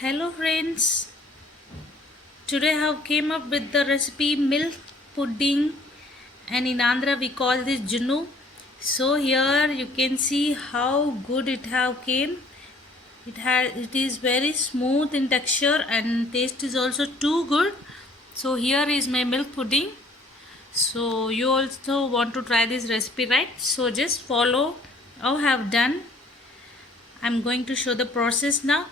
Hello friends, today I have came up with the recipe milk pudding and in Andhra we call this junnu. So here you can see how good it have came. It is very smooth in texture and taste is also too good. So here is my milk pudding. So you also want to try this recipe, right? So just follow how I have done. I'm going to show the process now.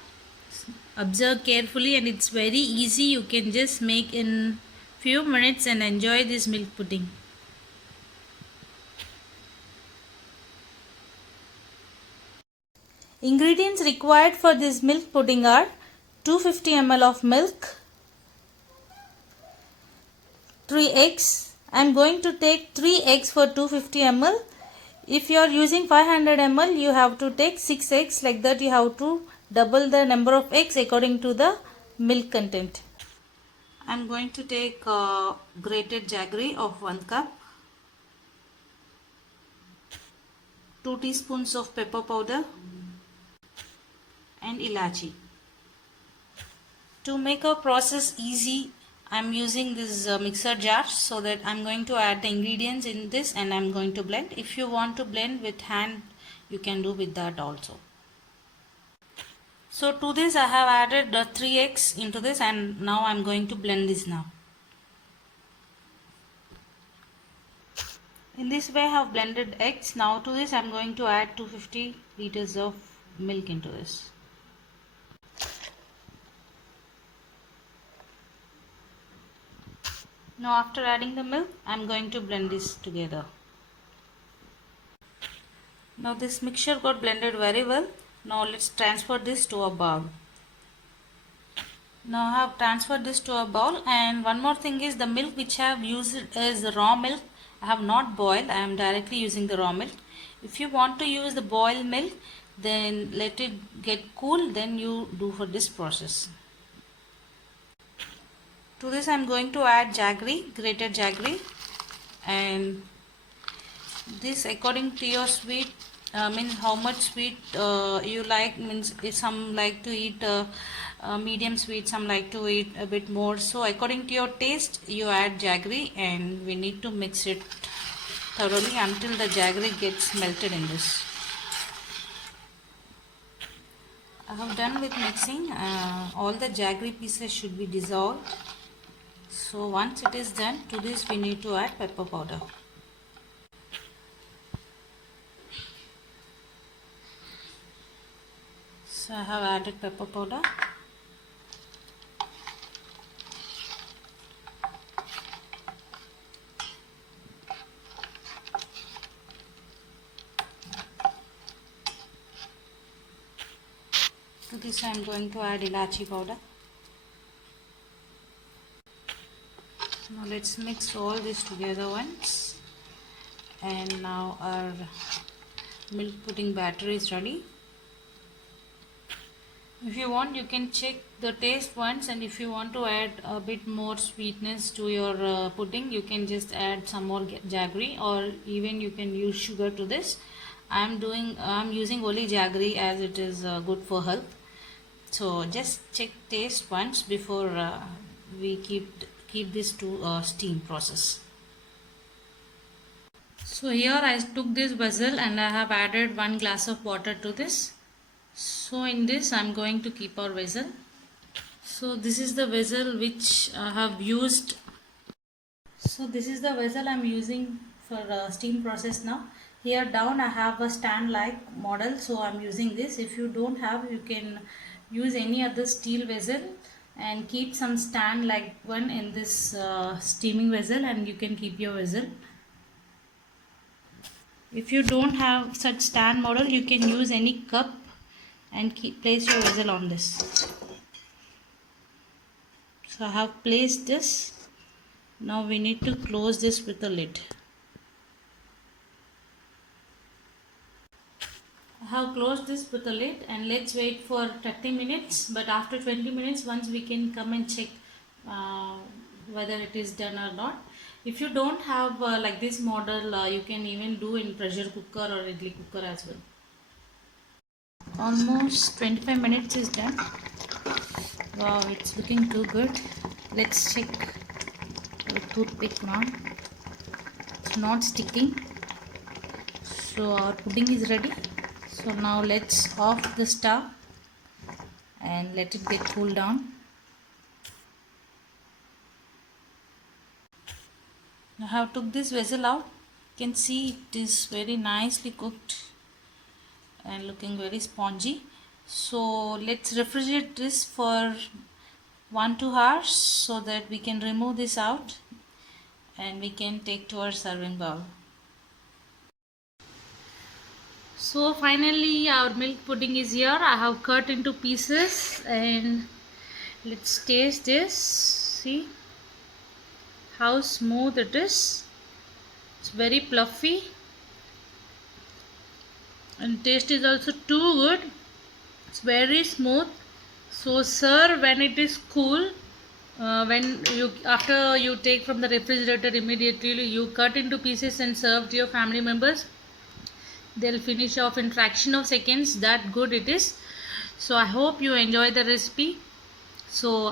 Observe carefully and it's very easy. You can just make in few minutes and enjoy this milk pudding. Ingredients required for this milk pudding are 250 ml of milk, 3 eggs. I am going to take 3 eggs for 250 ml. If you are using 500 ml, you have to take 6 eggs. Like that you have to double the number of eggs according to the milk content. I am going to take grated jaggery of 1 cup, 2 teaspoons of pepper powder and ilachi. To make our process easy, I am using this mixer jar so that I am going to add the ingredients in this and I am going to blend. If you want to blend with hand, you can do with that also. So to this I have added the 3 eggs into this and now I am going to blend this now. In this way I have blended eggs. Now to this I am going to add 250 liters of milk into this. Now after adding the milk, I am going to blend this together. Now this mixture got blended very well. Now let's transfer this to a bowl. Now I have transferred this to a bowl, and one more thing is the milk which I have used is raw milk. I have not boiled, I am directly using the raw milk. If you want to use the boiled milk, then let it get cool, then you do for this process. To this I am going to add jaggery, grated jaggery, and this according to your sweet, means how much sweet you like, means if some like to eat medium sweet, some like to eat a bit more, so according to your taste you add jaggery and we need to mix it thoroughly until the jaggery gets melted in this. I have done with mixing. All the jaggery pieces should be dissolved. So once it is done, to this we need to add pepper powder. So I have added pepper powder. To this I am going to add ilachi powder. Now let's mix all this together once, and now our milk pudding batter is ready. If you want, you can check the taste once, and if you want to add a bit more sweetness to your pudding, you can just add some more jaggery, or even you can use sugar to this. I'm using only jaggery as it is good for health. So just check taste once before we keep this to steam process. So here I took this vessel and I have added 1 glass of water to this. So in this I am going to keep our vessel. So this is the vessel which I have used. So this is the vessel I am using for steam process now. Here down I have a stand like model, so I am using this. If you don't have, you can use any other steel vessel and keep some stand like one in this steaming vessel, and you can keep your vessel. If you don't have such stand model, you can use any cup and place your vessel on this. So I have placed this. Now we need to close this with a lid. I have closed this with a lid, and let's wait for 30 minutes. But after 20 minutes, once we can come and check whether it is done or not. If you don't have like this model, you can even do in pressure cooker or idli cooker as well. Almost 25 minutes is done. Wow, it's looking too good. Let's check the toothpick now. It's not sticking. So our pudding is ready. So now let's off the stove and let it get cool down. I have took this vessel out. You can see it is very nicely cooked and looking very spongy. So let's refrigerate this for 1-2 hours so that we can remove this out and we can take to our serving bowl. So finally our milk pudding is here. I have cut into pieces and let's taste this. See how smooth it is. It's very fluffy and taste is also too good. It's very smooth. So serve when it is cool. When you after you take from the refrigerator, immediately you cut into pieces and serve to your family members. They'll finish off in fraction of seconds. That good it is. So I hope you enjoy the recipe. So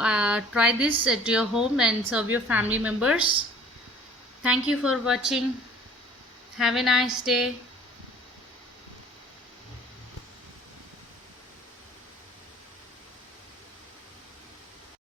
try this at your home and serve your family members. Thank you for watching. Have a nice day.